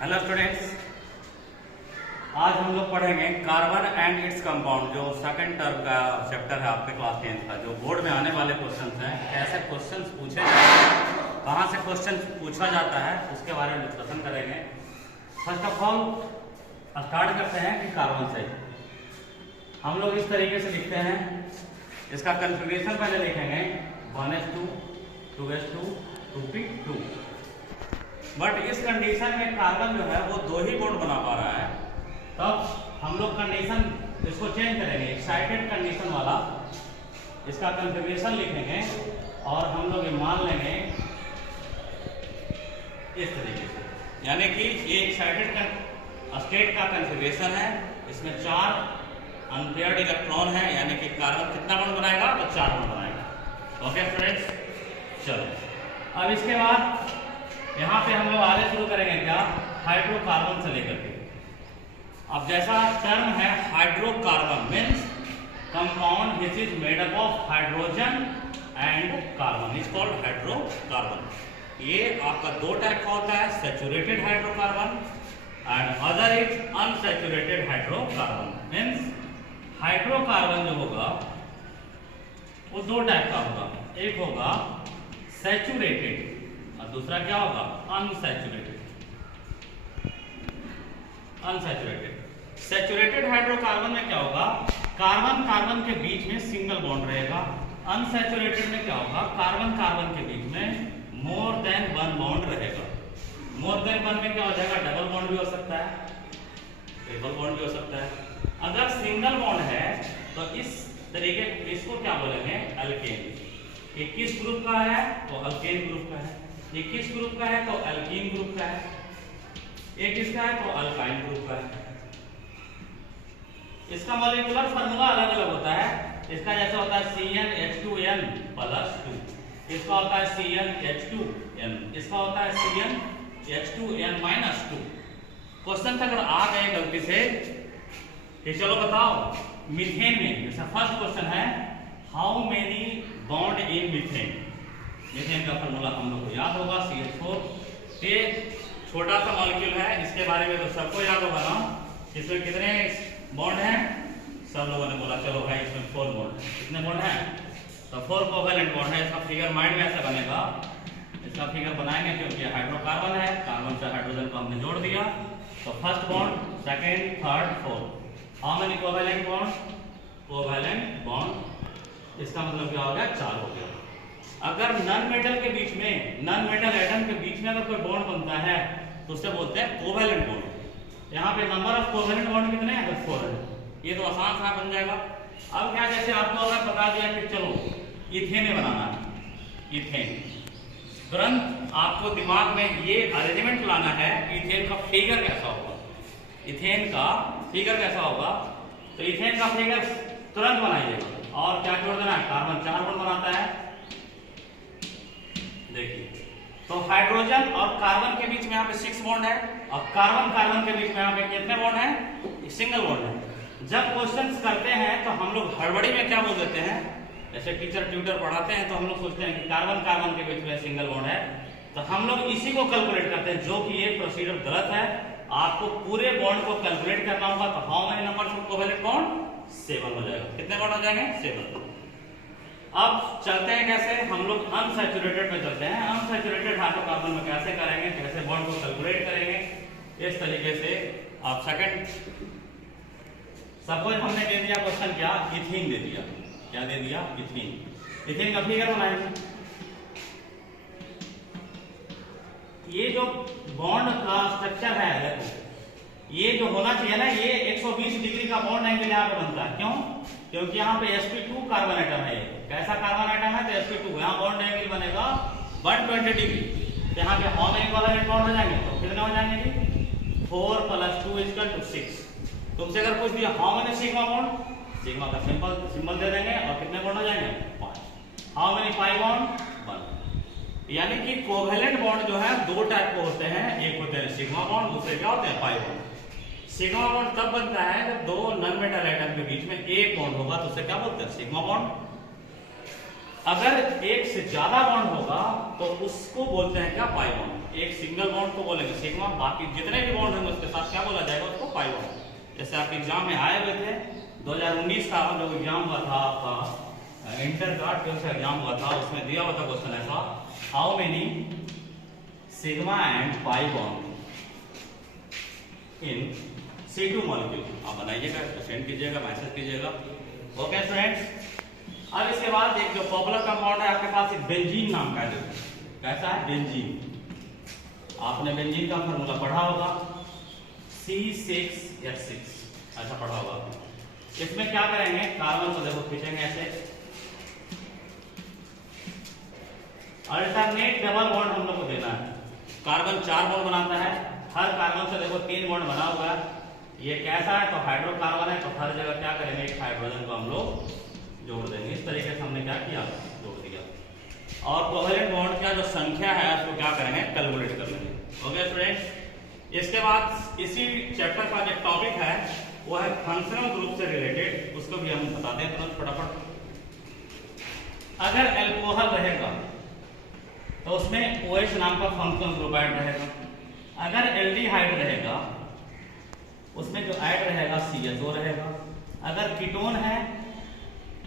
Hello students, आज हम लोग पढ़ेंगे कार्बन एंड इट्स कंपाउंड, जो सेकंड टर्म का चैप्टर है आपके क्लास 10 का, जो बोर्ड में आने वाले क्वेश्चंस हैं। कैसे क्वेश्चंस पूछे जाते हैं, कहाँ से क्वेश्चन पूछा जाता है, उसके बारे में डिस्कशन करेंगे। फर्स्ट ऑफ ऑल स्टार्ट करते हैं कि कार्बन से हम लोग इस तरीके से लिखते हैं। इसका कन्फिग्रेशन पहले लिखेंगे 1s2 2s2 2p2। बट इस कंडीशन में कार्बन जो है वो दो ही बॉन्ड बना पा रहा है, तब हम लोग कंडीशन इसको चेंज करेंगे, एक्साइटेड कंडीशन वाला इसका कन्फिग्रेशन लिखेंगे और हम लोग ये मान लेंगे इस तरीके से, यानी कि ये एक्साइटेड स्टेट का कन्फिग्रेशन है। इसमें 4 अनपेयर्ड इलेक्ट्रॉन है, यानी कि कार्बन कितना बॉन्ड बनाएगा, तो 4 बॉन्ड बनाएगा। ओके स्टूडेंट्स, चलो अब इसके बाद यहाँ पे हम लोग आगे शुरू करेंगे क्या, हाइड्रोकार्बन से लेकर के। अब जैसा टर्म है hydrocarbon means compound which is made up of hydrogen and carbon is called hydrocarbon. ये आपका दो टाइप का होता है, saturated hydrocarbon and other is unsaturated hydrocarbon. Means hydrocarbon जो होगा वो दो टाइप का होगा, एक होगा सैचुरेटेड और दूसरा क्या होगा, अनसैचुरेटेड। सैचुरेटेड हाइड्रोकार्बन में क्या होगा, कार्बन कार्बन के बीच में सिंगल बॉन्ड रहेगा। अनसैचुरेटेड में क्या होगा, कार्बन कार्बन के बीच में मोर देन वन बॉन्ड रहेगा। मोर देन वन में क्या हो जाएगा, डबल बॉन्ड भी हो सकता है, ट्रिपल बॉन्ड भी हो सकता है। अगर सिंगल बॉन्ड है तो इस तरीके इसको क्या बोलेंगे, अल्केन। ये किस ग्रुप का है, तो अल्केन ग्रुप का है। ये किस ग्रुप का है, तो अल्कीन ग्रुप का है। एक किसका है, तो अल्काइल ग्रुप का है। इसका मॉलिक्यूलर फार्मूला अलग अलग होता है। इसका जैसे होता है CnH2n+2, इसका होता है CnH2n, इसका होता है CnH2n-2। क्वेश्चन अगर आ गए गलती से कि चलो बताओ मीथेन में, जैसा फर्स्ट क्वेश्चन है how many bond in methane. Methane का फार्मूला हम लोग को याद होगा CH4। ये छोटा सा मॉलिक्यूल है, इसके बारे में तो सबको याद होगा ना। इसमें कितने बॉन्ड हैं, सब लोगों ने बोला चलो भाई इसमें 4 बॉन्ड। कितने बॉन्ड हैं, तो 4 कोवेलेंट बॉन्ड है। इसका फिगर माइंड में ऐसा बनेगा, इसका फिगर बनाएंगे क्योंकि हाइड्रोकार्बन है, कार्बन से हाइड्रोजन को हमने जोड़ दिया, तो first bond, second, third, fourth. How many covalent bond, covalent bond, इसका मतलब क्या हो गया, 4 हो गया। अगर नॉन मेटल के बीच में, नॉन मेटल एटम के बीच में अगर कोई बॉन्ड बनता है तो उसे बोलते हैं कोवेलेंट बॉन्ड। यहाँ पे नंबर ऑफ कोवेलेंट बॉन्ड कितने हैं, अगर 4 है, ये तो आसान सा बन जाएगा। अब क्या, जैसे आपको अगर बता दिया कि चलो इथेन बनाना है, इथेन, तुरंत आपको दिमाग में ये अरेंजमेंट लाना है इथेन का फिगर कैसा होगा। इथेन का फिगर कैसा होगा, तो इथेन का फिगर तुरंत बनाइएगा और क्या जोड़ देना है, कार्बन 4 बॉन्ड बनाता है। देखिए, तो हाइड्रोजन और कार्बन के बीच में यहाँ पे 6 बॉन्ड है और कार्बन कार्बन के बीच में यहाँ पे कितने बॉन्ड है, सिंगल बॉन्ड है। जब क्वेश्चंस करते हैं तो हम लोग हड़बड़ी में क्या बोल देते हैं, जैसे टीचर ट्यूटर पढ़ाते हैं तो हम लोग सोचते हैं कि कार्बन कार्बन के बीच में सिंगल बॉन्ड है, तो हम लोग इसी को कैलकुलेट करते हैं, जो कि ये प्रोसीजर गलत है। आपको पूरे बॉन्ड को कैलकुलेट करना होगा। तो how many numbers of covalent bond, 7 हो जाएगा। कितने बॉन्ड हो जाएंगे, 7। अब चलते हैं कैसे, हम लोग अनसैचुरेटेड में चलते हैं। अनसैचुरेटेड हाइड्रोकार्बन में कैसे करेंगे, कैसे बॉन्ड को कैलकुलेट करेंगे, इस तरीके से। आप सेकंड, सपोज हमने दे दिया क्वेश्चन क्या, इथीन दे दिया, क्या दे दिया, इथीन। इथीन का फिगर बनाएंगे। ये जो बॉन्ड का स्ट्रक्चर है, ये जो होना चाहिए ना, ये 120 डिग्री का बॉन्ड एंगल यहाँ पे बनता है। क्यों, क्योंकि यहाँ पे sp2 कार्बन एटम है। कैसा कार्बन एटम है, तो sp2, यहाँ बॉन्ड एंगल बनेगा 120 डिग्री। तो यहाँ पे हाउ मेनी कोवेलेंट बॉन्ड हो जाएंगे, तो कितने हो जाएंगे, 4 + 2 = 6। तुमसे अगर पूछ दिया how many sigma bond, sigma का सिंबल दे देंगे और कितने बॉन्ड हो जाएंगे, 5। How many pi bond, 1। यानी कि कोवेलेंट बॉन्ड जो है दो टाइप के होते हैं, एक होते हैं सिग्मा बॉन्ड, दूसरे क्या होते हैं, पाई बॉन्ड। सिग्मा बॉन्ड तब बनता है जब दो नॉन मेटल एटम के बीच में एक बॉन्ड होगा, तो उसे क्या बोलते हैं, सिग्मा बॉन्ड। अगर एक से ज्यादा बॉन्ड होगा तो उसको बोलते हैं क्या, पाई बॉन्ड। एक सिंगल बॉन्ड को बोलेंगे सिग्मा, बाकी जितने भी बॉन्ड होंगे उसके साथ क्या बोला जाएगा, उसको पाई बॉन्ड। जैसे आप एग्जाम में आए हुए थे 2019 का जो एग्जाम हुआ था आपका इंटर का 12th एग्जाम हुआ था, उसमें दिया हुआ था क्वेश्चन ऐसा, how many sigma and pi bond in C2 molecule. आप बनाइएगा, इसको सेंड कीजिएगा, मैसेज कीजिएगा। ओके फ्रेंड्स, अब इसके बाद एक जो पॉपुलर कंपाउंड है आपके पास, एक बेंजीन नाम का है। कैसा है? बेंजीन। आपने बेंजीन का फॉर्मूला पढ़ा होगा, C6H6 ऐसा पढ़ा होगा आपने। इसमें क्या करेंगे, कार्बन को देखो खींचेंगे ऐसे, अल्टरनेट डबल बॉन्ड हम लोग को देना है। कार्बन 4 बॉन्ड बनाता है, हर कार्बन से देखो 3 बॉन्ड बना हुआ है। ये कैसा है, तो हाइड्रोकार्बन है, तो हर जगह क्या करेंगे, एक हाइड्रोजन को हम लोग जोड़ देंगे। इस तरीके से हमने क्या किया, जोड़ दिया। और कोवेलेंट बॉन्ड का जो संख्या है उसको क्या करेंगे, कैलकुलेट कर लेंगे। ओके स्टूडेंट्स, इसके बाद इसी चैप्टर का जो टॉपिक है वो है फंक्शनल ग्रुप से रिलेटेड, उसको भी हम बताते हैं तुरंत फटाफट। अगर एल्कोहल रहेगा तो उसमें OH नाम का फंक्शनल ग्रुप ऐड रहेगा। अगर एल्डिहाइड रहेगा उसमें जो ऐड रहेगा CHO रहेगा। अगर कीटोन है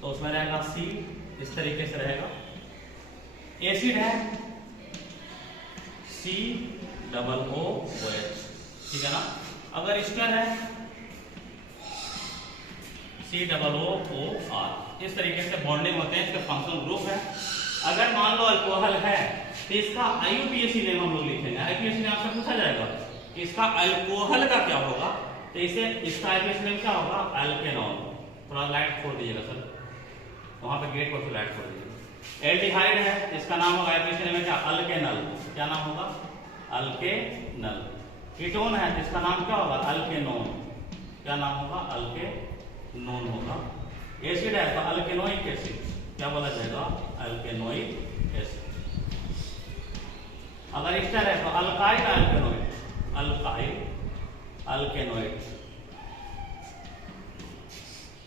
तो उसमें रहेगा C, इस तरीके से रहेगा। एसिड है COOH, ठीक है ना। अगर एस्टर है COOR, इस तरीके से बॉन्डिंग होते हैं, इसका फंक्शनल ग्रुप है। अगर मान लो अल्कोहल है तो इसका IUPAC नेम हम लोग लिखेंगे। IUPAC नेम आपसे पूछा जाएगा कि इसका अल्कोहल का क्या होगा, तो इसे इसका IUPAC नेम क्या होगा, अल्केनॉल। थोड़ा लाइट छोड़ दीजिएगा सर, वहां पे गेट पर लाइट छोड़ दीजिएगा। एल्डिहाइड है, इसका नाम होगा IUPAC नेम क्या, अल्केनल। क्या नाम होगा, अल्केनल। कीटोन है जिसका नाम क्या होगा, अल्केनोन। क्या नाम होगा, अल्केनोन होगा। एसिड है तो अल्केनोइक एसिड, क्या बोला जाएगा, अल्केनोइक एसिड। अगर एस्टर है तो अल्काइल अल्केनोइड, अल्काइल अल्केनोइड।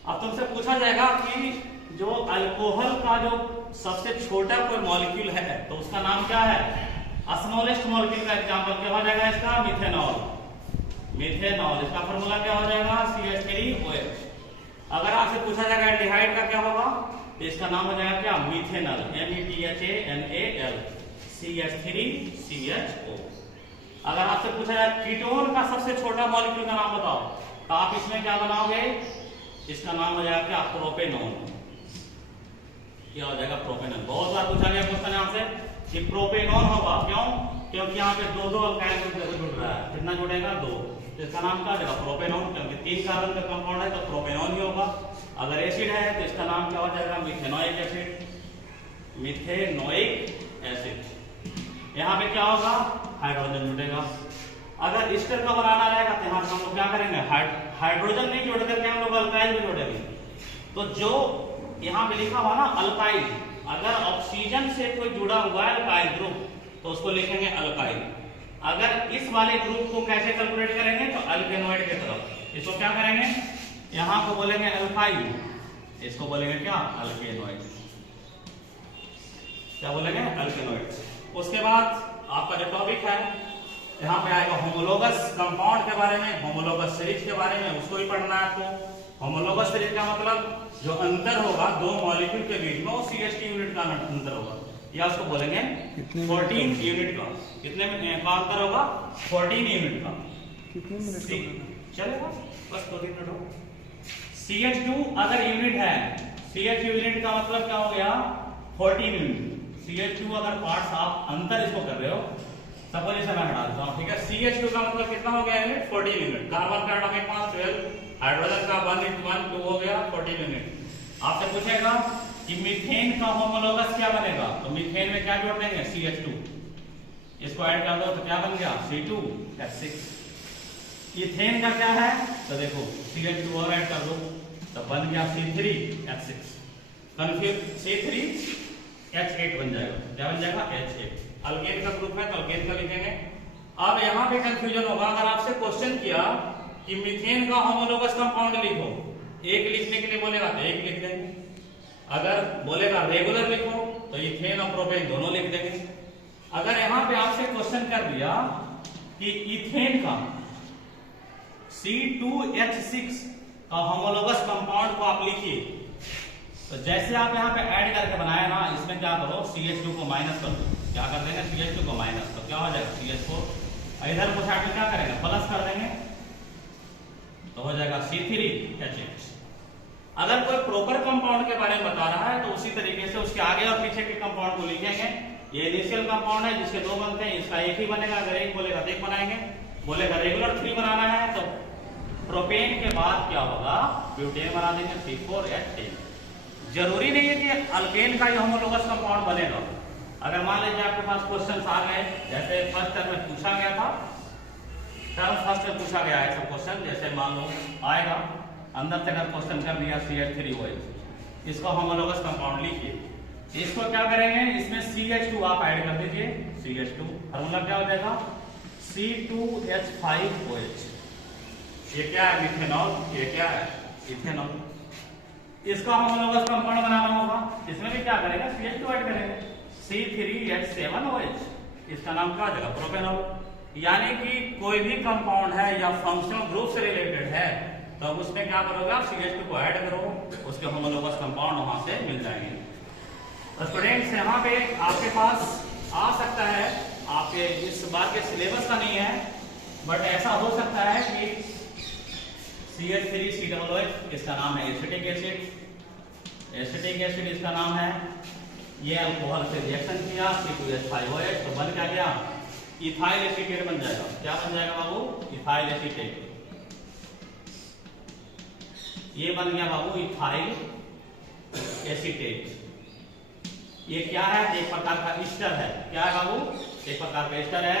अब तुमसे पूछा जाएगा कि जो अल्कोहल का जो सबसे छोटा कोई मॉलिक्यूल है तो उसका नाम क्या है, स्मॉलेस्ट मॉलिक्यूल का एग्जांपल क्या हो जाएगा इसका, मिथेनॉल। मिथेनॉल, इसका फार्मूला क्या हो जाएगा, CH3OH। अगर आपसे पूछा जाएगा एल्डिहाइड का क्या होगा, तो इसका नाम हो जाएगा क्या, मिथेनल, METHANAL, CH3CHO। अगर आपसे पूछा जाए कीटोन का सबसे छोटा मॉलिक्यूल का नाम बताओ, तो आप इसमें क्या बनाओगे, इसका नाम हो जाएगा क्या, प्रोपेनॉन। क्या हो जाएगा, प्रोपेनॉन। बहुत बार पूछा गया क्वेश्चन यहाँ से कि प्रोपेनॉन होगा, क्यों, क्योंकि यहाँ पे दो अल्काइल ग्रुप जुड़ रहा है। कितना जुड़ेगा, 2, तो इसका नाम क्या हो जाएगा, प्रोपेनॉन, क्योंकि 3 कार्बन का कंपाउंड है तो प्रोपेनॉन ही होगा। अगर एसिड है तो इसका नाम क्या हो जाएगा, मिथेनोइक एसिड, मिथेनोइक एसिड। यहाँ पे क्या होगा, हाइड्रोजन जुड़ेगा। अगर एस्टर का बनाना रहेगा तो यहाँ पे हम लोग क्या करेंगे, हाइड्रोजन नहीं जोड़ करके हम लोग अल्काइल भी जोड़ेंगे। तो जो यहाँ पे लिखा हुआ ना अल्काइल, अगर ऑक्सीजन से कोई जुड़ा हुआ है अल्काइल ग्रुप तो उसको लिखेंगे अल्काइल। अगर इस वाले ग्रुप को कैसे कैलकुलेट करेंगे, तो अल्केनोइड की तरफ, इसको क्या करेंगे, यहाँ को बोलेंगे अल्काइल, इसको बोलेंगे क्या, अल्केनोइड। क्या बोलेंगे, अल्केनोइड। उसके बाद आपका जो टॉपिक है यहाँ पे आएगा होमोलोगस कंपाउंड के बारे में, होमोलोगस सीरीज के बारे में, उसको भी पढ़ना है आपको। होमोलोगस सीरीज का मतलब जो अंतर होगा दो मॉलिक्यूल के बीच में, वो CH2 यूनिट का अंतर होगा, या उसको बोलेंगे 14 यूनिट का। कितने का अंतर होगा, 14 यूनिट का। कितने मिनट चलेगा, बस 2-3 मिनट हो। CH2 अगर यूनिट है, CH2 यूनिट का मतलब क्या हो गया, 14 यूनिट। CH2 अगर पार्ट्स आप अंतर इसको कर रहे हो, सपोज इसे मैं हटा देता हूं, ठीक है। CH2 का मतलब कितना हो गया यूनिट, 14 यूनिट। कार्बन का एटॉमिक मास 12, हाइड्रोजन का 1 × 1 2 हो गया 14 यूनिट। आपसे पूछेगा कि मीथेन का होमोलोगस क्या बनेगा, तो मीथेन में क्या जोड़ देंगे, CH2, इसको ऐड कर दो तो क्या बन गया, C2H6। इथेन का क्या है, तो देखो CH2 और ऐड कर दो तो बन गया C3H6। कंफ्यूज, C3H8 बन जाएगा। क्या बन जाएगा, H8। अल्केन का ग्रुप है तो अल्केन का लिखेंगे। अब यहाँ पे कंफ्यूजन होगा, अगर आपसे क्वेश्चन किया कि मीथेन का होमोलोगस कंपाउंड लिखो, एक लिखने के लिए बोलेगा तो एक लिख देंगे। अगर बोलेगा रेगुलर लिखो तो इथेन और प्रोपेन दोनों लिख देंगे। अगर यहां पे आपसे क्वेश्चन कर दिया कि इथेन का C2H6 का होमोलोगस कंपाउंड को आप लिखिए, तो जैसे आप यहाँ पे ऐड करके बनाए ना, इसमें क्या करो CH2 को माइनस कर दो। क्या कर देंगे CH2 को माइनस, तो क्या हो जाएगा CH4। इधर को साइड में क्या करेंगे प्लस कर देंगे, तो हो जाएगा C3H8। अगर कोई प्रॉपर कंपाउंड के बारे में बता रहा है तो उसी तरीके से उसके आगे और पीछे के कंपाउंड को लिखेंगे। ये इनिशियल कंपाउंड है जिसके दो बनते हैं, इसका एक ही बनेगा। अगर एक बोलेगा तो एक बनाएंगे, बोलेगा रेगुलर 3 बनाना है तो प्रोपेन के बाद क्या होगा ब्यूटेन बना देंगे C4H10। जरूरी नहीं है कि अल्केन का ही होमोलोगस कंपाउंड बनेगा। अगर मान लीजिए आपके पास क्वेश्चन आ गए, जैसे फर्स्ट टर्म में पूछा गया था, टर्म फर्स्ट में पूछा गया है सब क्वेश्चन, जैसे मान लो आएगा अंदर से अगर क्वेश्चन कर दिया CH3OH, इसको होमोलोगस कंपाउंड लिखिए। इसको क्या करेंगे, इसमें CH2 आप ऐड कर दीजिए, CH2 फार्मूला क्या हो जाएगा C2H5OH। ये क्या है मिथेनॉल, ये क्या है इथेनॉल। इसका होमोलोगस कंपाउंड बनाना होगा, इसमें भी क्या करेंगे CH2 ऐड करेंगे, C3H7OH। इसका नाम क्या हो जाएगा प्रोपेनॉल। यानी कि कोई भी कंपाउंड है या फंक्शनल ग्रुप से रिलेटेड है तो उसमें क्या करोगे आप CH2 को ऐड करो, उसके होमोलोगस कंपाउंड वहां से मिल जाएंगे। तो स्टूडेंट्स यहाँ पे आपके पास आ सकता है, आपके इस बार के सिलेबस का नहीं है, बट ऐसा हो सकता है कि CH3COOH इसका नाम है एसिटिक एसिड, एसिटिक एसिड इसका नाम है। ये अल्कोहल से रिएक्शन किया C2H5OH, तो बन क्या गया इथाइल एसीटेट बन जाएगा। क्या बन जाएगा बाबू इथाइल एसीटेट। ये बन गया बाबू इथाइल एसीटेट। ये क्या है एक प्रकार का ईस्टर है। क्या है बाबू एक प्रकार का ईस्टर है।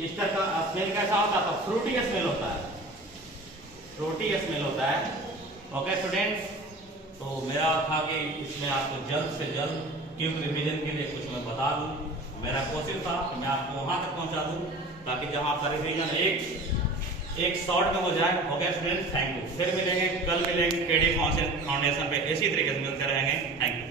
ईस्टर का स्मेल कैसा होता है, तो फ्रूटी स्मेल होता है, फ्रूटी स्मेल होता है। ओके स्टूडेंट्स, तो मेरा था कि इसमें आपको जल्द से जल्द क्यूब रिवीजन के लिए कुछ मैं बता दूं। मेरा कोशिश था कि मैं आपको वहां तक पहुंचा दूं ताकि जहां आपका रिवीजन एक शॉर्ट में हो जाए। Okay students, thank you. फिर मिलेंगे, कल मिलेंगे केडी फाउंडेशन पे, इसी तरीके से मिलते रहेंगे। Thank you.